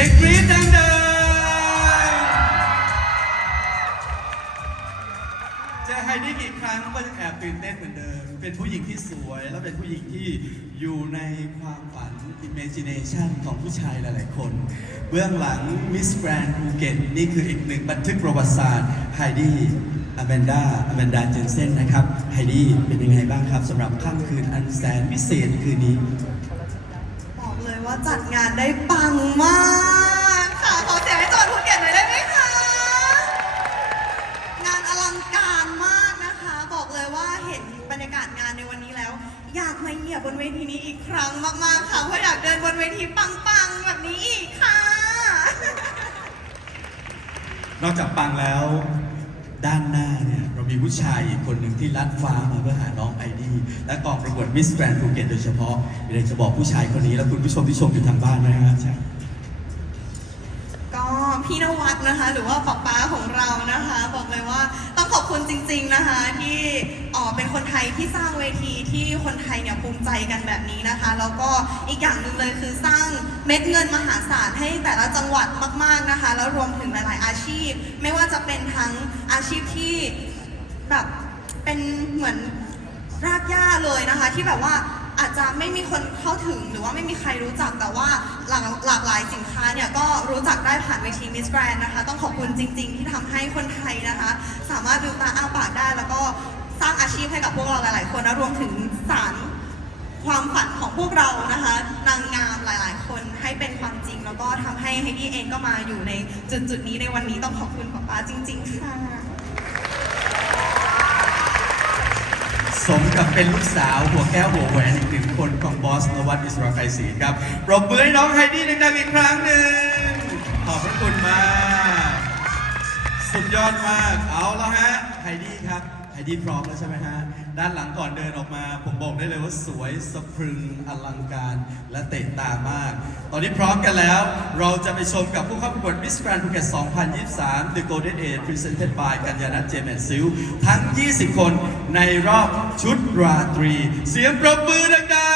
สียงกรี๊ดดังๆเจอไฮดี้กี่ครั้งก็ยังแอบตื่นเต้นเหมือนเดิม เป็นผู้หญิงที่สวย และเป็นผู้หญิงที่อยู่ในความฝัน imagination ของผู้ชายหลายๆคน เบื้องหลัง Miss Grand ภูเก็ตนี่คืออีกหนึ่งบันทึกประวัติศาสตร์ไฮดี้อแมนดาอแมนดาเจนเซนนะครับ ไฮดี้เป็นยังไงบ้างครับสำหรับค่ำคืนอันแสนพิเศษคืนนี้ บอกเลยว่าจัดงานได้ปังมาก บรรยากาศงานในวันนี้แล้ว อยากมาเหยียบบนเวทีนี้อีกครั้งมากๆค่ะเพราะอยากเดินบนเวทีปังๆแบบนี้อีกค่ะ นอกจากปังแล้ว ด้านหน้าเนี่ยเรามีผู้ชายอีกคนหนึ่งที่ลัดฟ้ามาเพื่อหาน้องไอดีและกองประกวดมิสแกรนด์ภูเก็ตโดยเฉพาะมีอะไรจะบอกผู้ชายคนนี้และคุณผู้ชมที่ชมอยู่ทางบ้านไหมฮะใช่ก็พี่นวัดนะคะ หรือว่าป๊าป๊าของเรานะคะ บอกเลยว่าต้องขอบคุณจริง ๆนะคะที่อ๋อเป็น คนไทยที่สร้างเวทีที่คนไทยเนี่ยภูมิใจกันแบบนี้นะคะ แล้วก็อีกอย่างหนึ่งเลยคือสร้างเม็ดเงินมหาศาลให้แต่ละจังหวัดมาก ๆนะคะ แล้วรวมถึงหลาย ๆ อาชีพ ไม่ว่าจะเป็นทั้งอาชีพที่แบบเป็นเหมือนรากหญ้าเลยนะคะ ที่แบบว่าอาจจะไม่มีคนเข้าถึงหรือว่าไม่มีใครรู้จักแต่ว่าหลากหลากหลายสินค้าเนี่ยก็รู้จักได้ผ่านเวทีมิสแกรนนะคะ ต้องขอบคุณจริง ๆ ที่ทำให้คนไทยนะคะ สามารถดูตาอ้าปากได้แล้วก็ ชีพให้กับพวกเราหลาย ๆ คนและรวมถึงสารความฝันของพวกเรานะคะนางงามหลาย ๆ คนให้เป็นความจริง แล้วก็ทำให้ไฮดี้เองก็มาอยู่ในจุด ๆ นี้ในวันนี้ต้องขอบคุณป๊าป๊าจริง ๆ ค่ะ สมกับเป็นลูกสาวหัวแก้วหัวแหวนอีกหนึ่งคนของบอสนวัตอิสราไกรศรีครับปรบมือให้น้องไฮดี้ดังๆอีกครั้งหนึ่งขอบพระคุณมาก สุดยอดมาก เอาแล้วฮะ ไฮดี้ครับ ฮดี้พร้อมแล้วใช่ไหมฮะ ด้านหลังก่อนเดินออกมา ผมบอกได้เลยว่าสวยสะพรึงอลังการและเตะตามาก ตอนนี้พร้อมกันแล้ว เราจะไปชมกับผู้เข้าประกวด Miss Grand Phuket 2023 The Golden Age Presented by กัญญาณัทเจมส์ซิลทั้ง 20 คนในรอบชุดราตรี เสียงปรบมือดัง